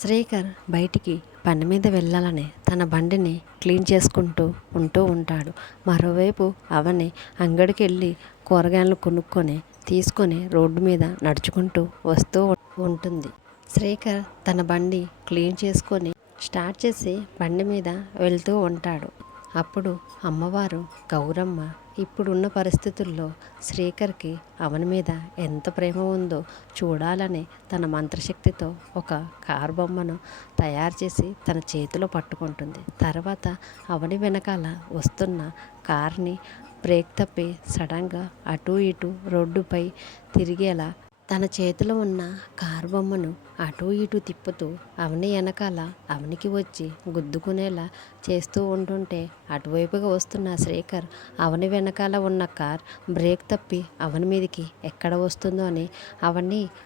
శ్రీకర్ బయటికి పని మీద వెళ్ళాలని తన బండిని క్లీన్ చేసుకుంటూ ఉంటాడు. మరోవైపు అవని అంగడికి వెళ్ళి కూరగాయలు కొనుక్కొని తీసుకొని రోడ్డు మీద నడుచుకుంటూ వస్తూ ఉంటుంది. శ్రీకర్ తన బండి క్లీన్ చేసుకొని స్టార్ట్ చేసి బండి మీద వెళ్తూ ఉంటాడు. అప్పుడు అమ్మవారు గౌరమ్మ ఇప్పుడున్న పరిస్థితుల్లో శ్రీకర్కి అవని మీద ఎంత ప్రేమ ఉందో చూడాలని తన మంత్రశక్తితో ఒక కారు బొమ్మను తయారు చేసి తన చేతిలో పట్టుకుంటుంది. తర్వాత అవని వెనకాల వస్తున్న కార్ని బ్రేక్ తప్పి సడన్గా అటు ఇటు రోడ్డుపై తిరిగేలా తన చేతిలో ఉన్న కారు బొమ్మను అటు ఇటు తిప్పుతూ అవని వెనకాల అవనికి వచ్చి గుద్దుకునేలా చేస్తూ ఉంటుంటే అటువైపుగా వస్తున్న శ్రీకర్ అవని వెనకాల ఉన్న కార్ బ్రేక్ తప్పి అవని మీదకి ఎక్కడ వస్తుందో అని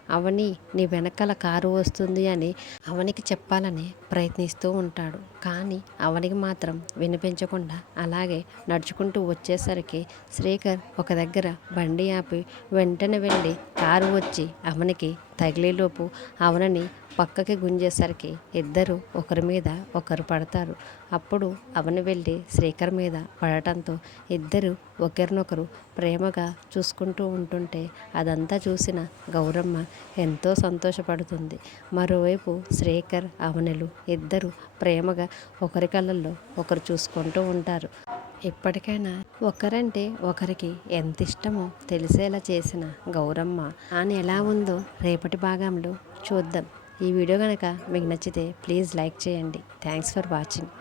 అవని నీ వెనకాల కారు వస్తుంది అని అవనికి చెప్పాలని ప్రయత్నిస్తూ ఉంటాడు. కానీ అవనికి మాత్రం వినిపించకుండా అలాగే నడుచుకుంటూ వచ్చేసరికి శ్రీకర్ ఒక దగ్గర బండి ఆపి వెంటనే వెళ్ళి కారు వచ్చి అవనికి తగిలేలోపు అవనని పక్కకి గుంజేసరికి ఇద్దరు ఒకరి మీద ఒకరు పడతారు. అప్పుడు అవని వెళ్ళి శ్రీకర్ మీద పడటంతో ఇద్దరు ఒకరినొకరు ప్రేమగా చూసుకుంటూ ఉంటుంటే అదంతా చూసిన గౌరమ్మ ఎంతో సంతోషపడుతుంది. మరోవైపు శ్రీకర్ అవనులు ఇద్దరు ప్రేమగా ఒకరి కళ్ళల్లో ఒకరు చూసుకుంటూ ఉంటారు. ఎప్పటికైనా ఒకరంటే ఒకరికి ఎంత ఇష్టమో తెలిసేలా చేసిన గౌరమ్మ అని ఎలా ఉందో రేపటి భాగంలో చూద్దాం. ఈ వీడియో కనుక మీకు నచ్చితే ప్లీజ్ లైక్ చేయండి. Thanks for watching.